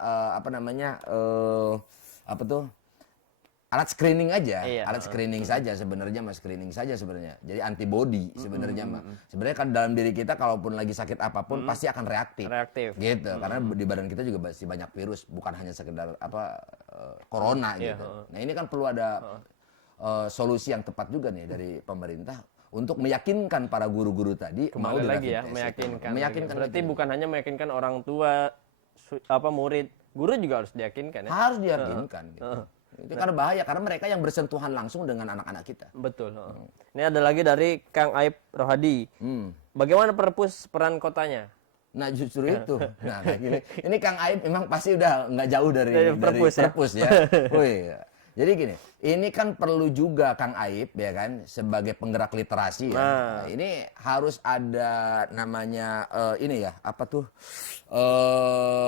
alat screening aja, alat screening saja sebenarnya, screening saja sebenarnya. Jadi antibody sebenarnya sebenarnya kan dalam diri kita kalaupun lagi sakit apapun pasti akan reaktif. Gitu. Karena di badan kita juga masih banyak virus, bukan hanya sekedar corona gitu. Nah, ini kan perlu ada solusi yang tepat juga nih dari pemerintah untuk meyakinkan para guru-guru tadi mau Kembali lagi di ya, rapid test. meyakinkan. Meyakinkan Berarti lagi. bukan hanya meyakinkan orang tua, murid, guru juga harus diyakinkan ya. Harus diyakinkan. Gitu. Itu karena bahaya, karena mereka yang bersentuhan langsung dengan anak-anak kita. Betul. Ini ada lagi dari Kang Aib Rohadi. Bagaimana perpus peran kotanya? Nah justru itu. Nah kayak gini. Ini Kang Aib memang pasti udah nggak jauh dari perpus ya? perpus ya. Wih. Jadi gini, ini kan perlu juga Kang Aib ya kan sebagai penggerak literasi ya. Nah, ini harus ada namanya ini ya apa tuh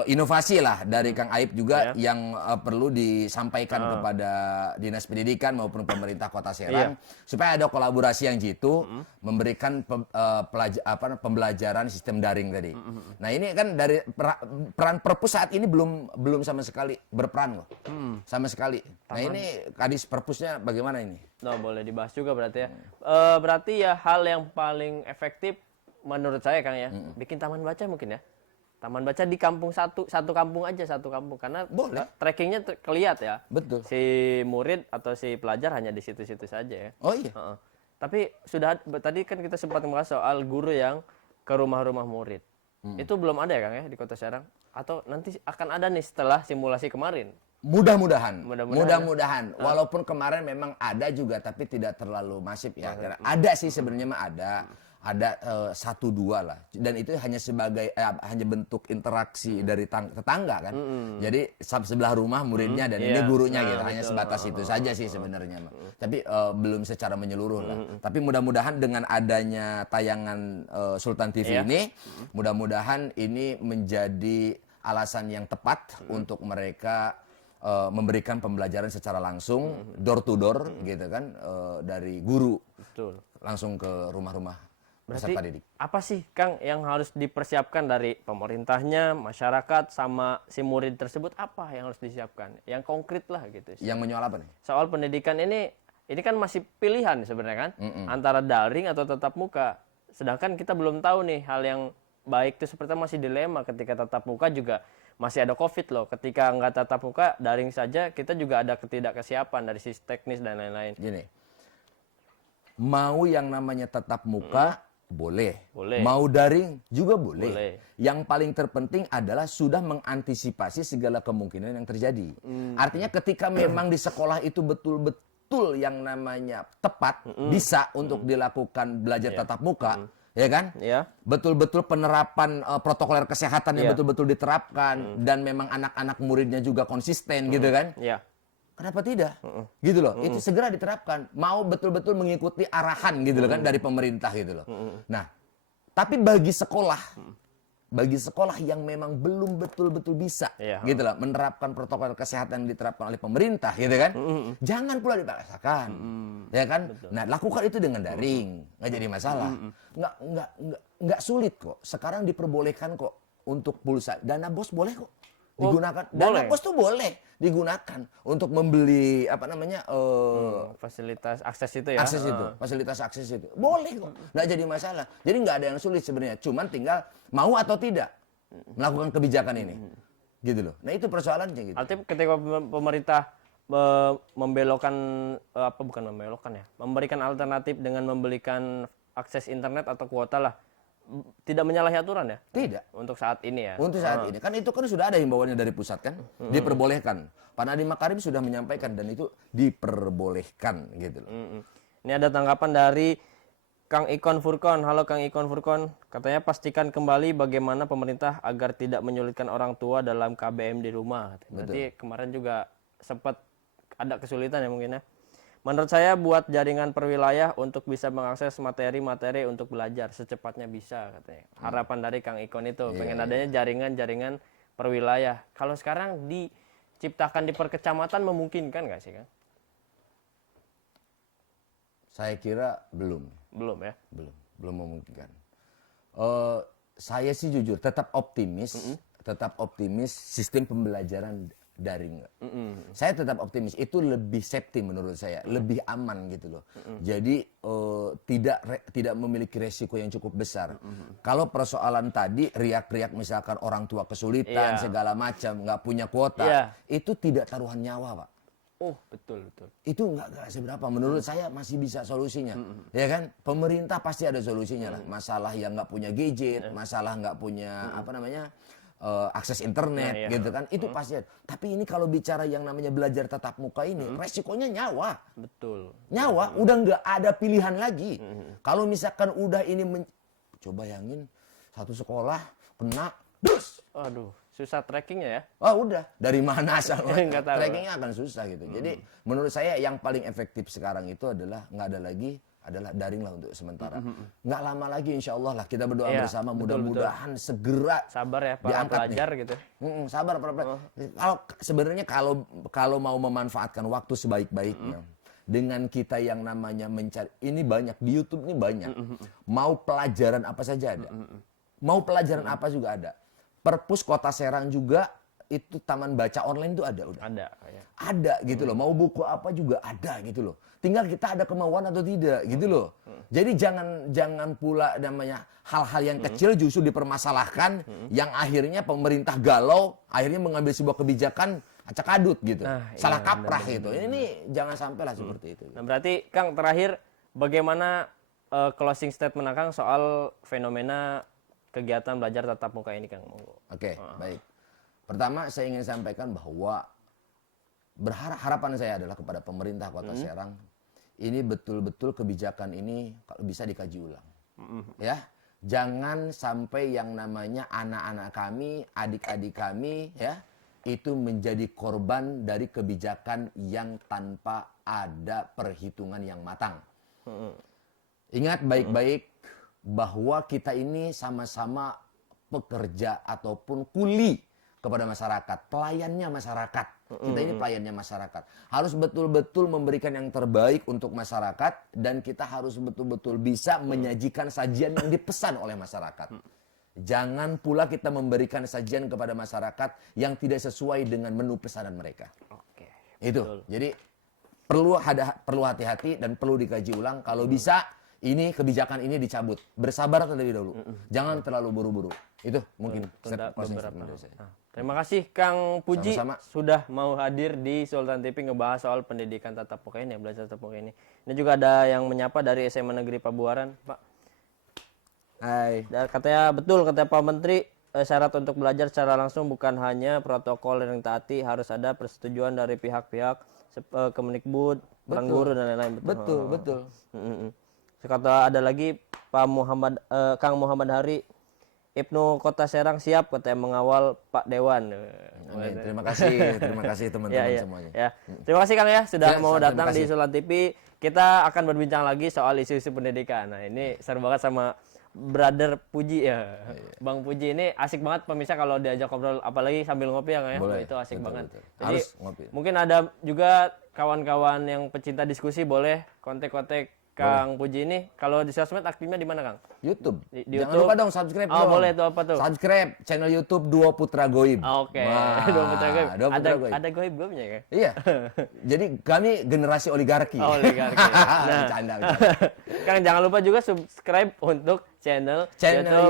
inovasi lah dari Kang Aib juga yang perlu disampaikan kepada Dinas Pendidikan maupun pemerintah Kota Serang supaya ada kolaborasi yang jitu memberikan pembelajaran sistem daring tadi. Nah ini kan dari peran perpus saat ini belum sama sekali berperan kok, sama sekali. Nah ini Kadis Perpusnya bagaimana ini? Nah, boleh dibahas juga berarti ya. Berarti ya hal yang paling efektif menurut saya Kang ya, bikin taman baca mungkin ya. Taman baca di kampung satu kampung aja, satu kampung. Karena boleh. Trackingnya kelihatan ya. Betul. Si murid atau si pelajar hanya di situ-situ saja ya. Oh iya. Tapi tadi kan kita sempat membahas soal guru yang ke rumah-rumah murid. Itu belum ada ya Kang ya di Kota Serang? Atau nanti akan ada nih setelah simulasi kemarin? Mudah-mudahan. Walaupun kemarin memang ada juga, tapi tidak terlalu masif ya. Ada sih sebenarnya mah ada 1-2 lah. Dan itu hanya sebagai hanya bentuk interaksi dari tetangga kan. Jadi sebelah rumah muridnya dan ini gurunya gitu. Hanya sebatas itu saja sih sebenarnya. Tapi belum secara menyeluruh lah. Tapi mudah-mudahan dengan adanya tayangan Sultan TV ini, mudah-mudahan ini menjadi alasan yang tepat untuk mereka memberikan pembelajaran secara langsung door to door gitu kan dari guru. Betul. Langsung ke rumah-rumah Berarti peserta didik. apa sih Kang yang harus dipersiapkan dari pemerintahnya, masyarakat sama si murid tersebut, apa yang harus disiapkan? Yang konkret lah gitu. Yang menyoal apa nih? Soal pendidikan ini kan masih pilihan sebenarnya kan antara daring atau tatap muka. Sedangkan kita belum tahu nih hal yang baik itu seperti masih dilema ketika tatap muka juga masih ada COVID loh. Ketika nggak tatap muka, daring saja, kita juga ada ketidakkesiapan dari sisi teknis dan lain-lain. Gini, mau yang namanya tatap muka boleh. Mau daring juga boleh. Yang paling terpenting adalah sudah mengantisipasi segala kemungkinan yang terjadi. Artinya ketika memang di sekolah itu betul-betul yang namanya tepat, bisa untuk dilakukan belajar tatap muka, ya kan? Betul-betul penerapan protokoler kesehatan yang betul-betul diterapkan dan memang anak-anak muridnya juga konsisten gitu kan? Kenapa tidak? Gitu loh. Itu segera diterapkan. Mau betul-betul mengikuti arahan gitu loh kan dari pemerintah gitu loh. Nah, tapi bagi sekolah yang memang belum betul-betul bisa gitu loh menerapkan protokol kesehatan yang diterapkan oleh pemerintah gitu kan, jangan pula dipaksakan, ya kan. Nah, lakukan itu dengan daring, nggak jadi masalah. Nggak sulit kok. Sekarang diperbolehkan kok untuk pulsa. Dana BOS boleh kok digunakan. Dana BOS tuh boleh digunakan untuk membeli apa namanya fasilitas akses itu ya. Fasilitas akses itu boleh kok, nggak jadi masalah. Jadi nggak ada yang sulit sebenarnya, cuman tinggal mau atau tidak melakukan kebijakan ini, gitu loh. Nah itu persoalannya gitu. Artinya ketika pemerintah membelokkan memberikan alternatif dengan membelikan akses internet atau kuota lah, tidak menyalahi aturan ya? Tidak. Untuk saat ini ya? Untuk saat ini. Kan itu kan sudah ada himbauannya dari pusat kan? Diperbolehkan. Pak Nadiem Makarim sudah menyampaikan dan itu diperbolehkan gitu loh. Ini ada tanggapan dari Kang Ikon Furkon. Halo Kang Ikon Furkon. Katanya pastikan kembali bagaimana pemerintah agar tidak menyulitkan orang tua dalam KBM di rumah. Berarti kemarin juga sempat ada kesulitan ya mungkin ya? Menurut saya buat jaringan perwilayah untuk bisa mengakses materi-materi untuk belajar secepatnya bisa katanya. Harapan dari Kang Ikon itu pengen adanya jaringan-jaringan perwilayah. Kalau sekarang diciptakan di perkecamatan memungkinkan nggak sih Kang? Saya kira belum. Belum ya? Belum memungkinkan. Saya sih jujur tetap optimis sistem pembelajaran daring. Saya tetap optimis, itu lebih safety menurut saya, lebih aman gitu loh. Jadi tidak memiliki resiko yang cukup besar. Kalau persoalan tadi riak-riak misalkan orang tua kesulitan segala macam, nggak punya kuota, itu tidak taruhan nyawa, Pak. Oh, betul, betul. Itu nggak seberapa. Menurut saya masih bisa solusinya, ya kan? Pemerintah pasti ada solusinya lah. Masalah yang nggak punya gadget, masalah nggak punya apa namanya akses internet, Nah, iya. gitu kan? Itu pasti ada. Tapi ini kalau bicara yang namanya belajar tatap muka ini, resikonya nyawa. Betul. Nyawa, udah nggak ada pilihan lagi. Kalau misalkan udah ini, coba bayangin satu sekolah kena, dus. Aduh, susah trackingnya ya. Oh udah, dari mana asal Nggak tahu. trackingnya akan susah gitu. Jadi menurut saya yang paling efektif sekarang itu adalah nggak ada lagi, adalah daring lah untuk sementara. Nggak lama lagi insya Allah lah kita berdoa Iya, bersama, betul, mudah-mudahan segera Sabar ya para diangkat pelajar gitu. Sabar para pelajar. Kalau sebenarnya kalau mau memanfaatkan waktu sebaik-baiknya dengan kita yang namanya mencari, ini banyak di YouTube ini banyak. Mau pelajaran apa saja ada. Mau pelajaran apa juga ada. Perpus Kota Serang juga itu taman baca online itu ada udah. Ada ya. Ada gitu loh. Mau buku apa juga ada gitu loh. Tinggal kita ada kemauan atau tidak gitu loh. Jadi jangan pula namanya hal-hal yang kecil justru dipermasalahkan yang akhirnya pemerintah galau, akhirnya mengambil sebuah kebijakan acak adut gitu. Nah, Salah iya, kaprah gitu. Ini jangan sampailah seperti itu. Nah, berarti Kang terakhir bagaimana closing statement Kang soal fenomena kegiatan belajar tatap muka ini, Kang? Oke, baik. Pertama saya ingin sampaikan bahwa harapan saya adalah kepada pemerintah Kota Serang, ini betul-betul kebijakan ini kalau bisa dikaji ulang. Ya, jangan sampai yang namanya anak-anak kami, adik-adik kami ya, itu menjadi korban dari kebijakan yang tanpa ada perhitungan yang matang. Ingat baik-baik bahwa kita ini sama-sama pekerja ataupun kuli kepada masyarakat, pelayannya masyarakat. Kita ini pelayannya masyarakat. Harus betul-betul memberikan yang terbaik untuk masyarakat dan kita harus betul-betul bisa menyajikan sajian yang dipesan oleh masyarakat. Jangan pula kita memberikan sajian kepada masyarakat yang tidak sesuai dengan menu pesanan mereka. Oke. Itu. Jadi perlu hati-hati dan perlu dikaji ulang. Kalau bisa ini kebijakan ini dicabut. Bersabar terlebih dahulu. Jangan terlalu buru-buru. Itu mungkin closing statement dari saya. Terima kasih Kang Puji Sama-sama. sudah mau hadir di Sultan TV ngebahas soal pendidikan tatap muka ini, belajar tatap muka ini. Ini juga ada yang menyapa dari SMA Negeri Pabuaran, Pak. Hai. Dan katanya betul kata Pak Menteri, syarat untuk belajar secara langsung bukan hanya protokol yang taati, harus ada persetujuan dari pihak-pihak Kemendikbud, orang guru dan lain-lain. Betul. Kata ada lagi Pak Kang Muhammad Hari, Ibnu Kota Serang siap katanya mengawal Pak Dewan. Amin. Terima kasih teman-teman semuanya. Ya. Terima kasih Kang ya sudah Ya, mau terima datang di kasih. Sultan TV. Kita akan berbincang lagi soal isu-isu pendidikan. Nah, ini seru banget sama Brother Puji ya. Bang Puji ini asik banget pemirsa kalau diajak ngobrol apalagi sambil ngopi ya Kang ya. Boleh, Itu asik betul, banget. betul. Jadi Harus ngopi. mungkin ada juga kawan-kawan yang pecinta diskusi boleh kontak-kontak Kang Puji ini. Kalau di sosmed aktifnya di mana Kang? YouTube. Di Jangan YouTube. lupa dong subscribe Oh, dong. boleh tuh apa tuh? Subscribe channel YouTube Dua Putra Goib. Oke. Wah, Dua Putra Goib. Dua Putra Goib. Ada goib-goibnya ya? Iya. Jadi kami generasi oligarki. Oh, oligarki. Nah, Bercanda. Kang jangan lupa juga subscribe untuk channel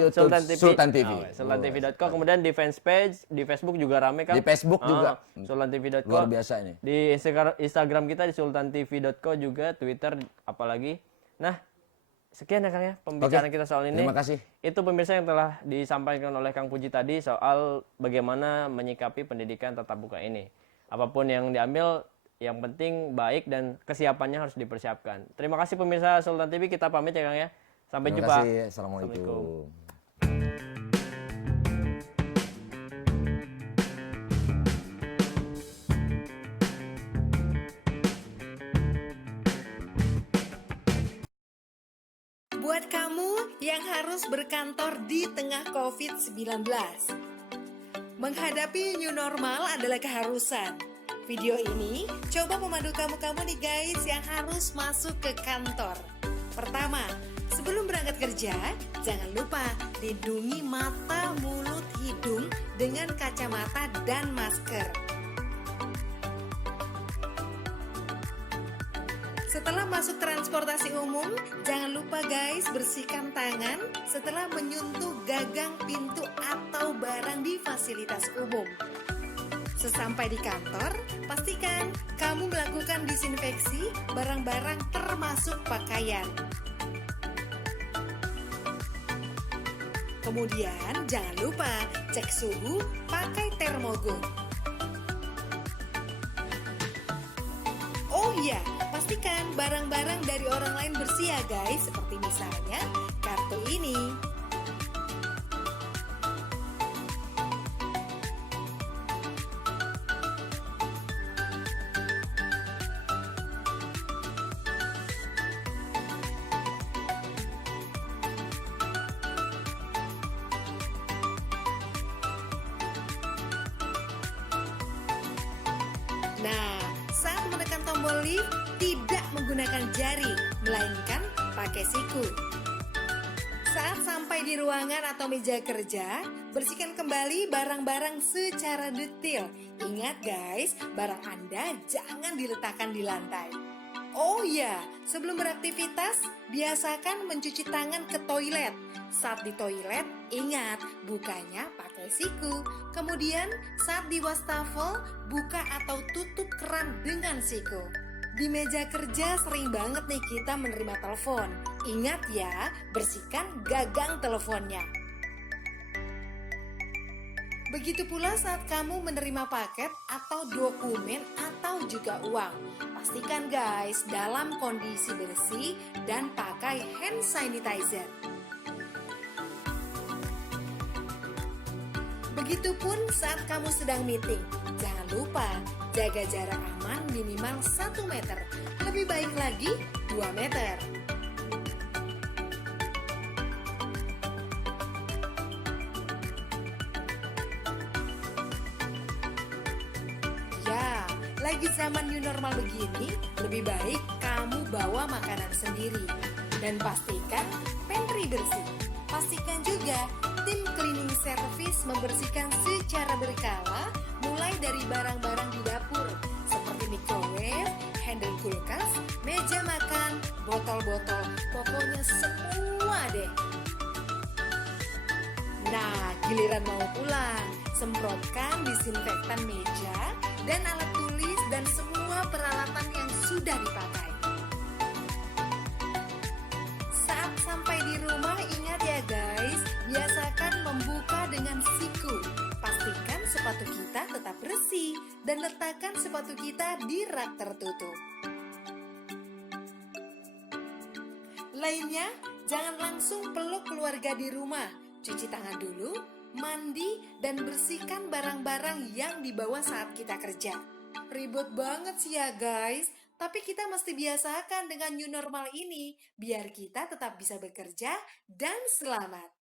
YouTube Sultan TV. Sultan TV. SultanTV.com. Kemudian di fanpage, di Facebook juga rame Kang. Di Facebook juga. SultanTV.com. Luar biasa ini. Di Instagram kita di sultantv.co juga, Twitter apalagi. Nah, sekian ya Kang ya pembicaraan kita soal ini. Terima kasih. Itu pemirsa yang telah disampaikan oleh Kang Puji tadi soal bagaimana menyikapi pendidikan tatap muka ini. Apapun yang diambil, yang penting baik dan kesiapannya harus dipersiapkan. Terima kasih pemirsa Sultan TV, kita pamit ya Kang ya. Sampai Terima jumpa. kasih. Assalamualaikum. Buat kamu yang harus berkantor di tengah COVID-19, menghadapi new normal adalah keharusan. Video ini coba memandu kamu nih guys yang harus masuk ke kantor. Pertama, sebelum berangkat kerja, jangan lupa lindungi mata, mulut, hidung dengan kacamata dan masker. Setelah masuk transportasi umum, jangan lupa guys bersihkan tangan setelah menyentuh gagang pintu atau barang di fasilitas umum. Sesampai di kantor, pastikan kamu melakukan disinfeksi barang-barang termasuk pakaian. Kemudian jangan lupa cek suhu pakai termogun. Oh iya, pastikan barang-barang dari orang lain bersih ya guys, seperti misalnya kartu ini. Nah, saat menekan tombol lift, tidak menggunakan jari, melainkan pakai siku. Saat sampai di ruangan atau meja kerja, bersihkan kembali barang-barang secara detail. Ingat guys, barang Anda jangan diletakkan di lantai. Oh iya, sebelum beraktivitas, biasakan mencuci tangan ke toilet. Saat di toilet, ingat bukanya pakai siku. Kemudian saat di wastafel, buka atau tutup keran dengan siku. Di meja kerja sering banget nih kita menerima telepon. Ingat ya, bersihkan gagang teleponnya. Begitu pula saat kamu menerima paket atau dokumen atau juga uang. Pastikan guys dalam kondisi bersih dan pakai hand sanitizer. Begitupun saat kamu sedang meeting. Jangan lupa jaga jarak aman minimal 1 meter. Lebih baik lagi 2 meter. Ya, lagi zaman new normal begini, lebih baik kamu bawa makanan sendiri. Dan pastikan pantry bersih. Pastikan juga tim cleaning service membersihkan secara berkala mulai dari barang-barang di dapur seperti microwave, handle kulkas, meja makan, botol-botol, pokoknya semua deh. Nah, giliran mau pulang, semprotkan disinfektan meja dan alat tulis dan semua peralatan yang sudah dipakai. Saat sampai di rumah, ingat ya guys, biasakan membuka dengan siku. Pastikan sepatu kita tetap bersih dan letakkan sepatu kita di rak tertutup. Lainnya, jangan langsung peluk keluarga di rumah. Cuci tangan dulu, mandi, dan bersihkan barang-barang yang dibawa saat kita kerja. Ribet banget sih ya guys, tapi kita mesti biasakan dengan new normal ini biar kita tetap bisa bekerja dan selamat.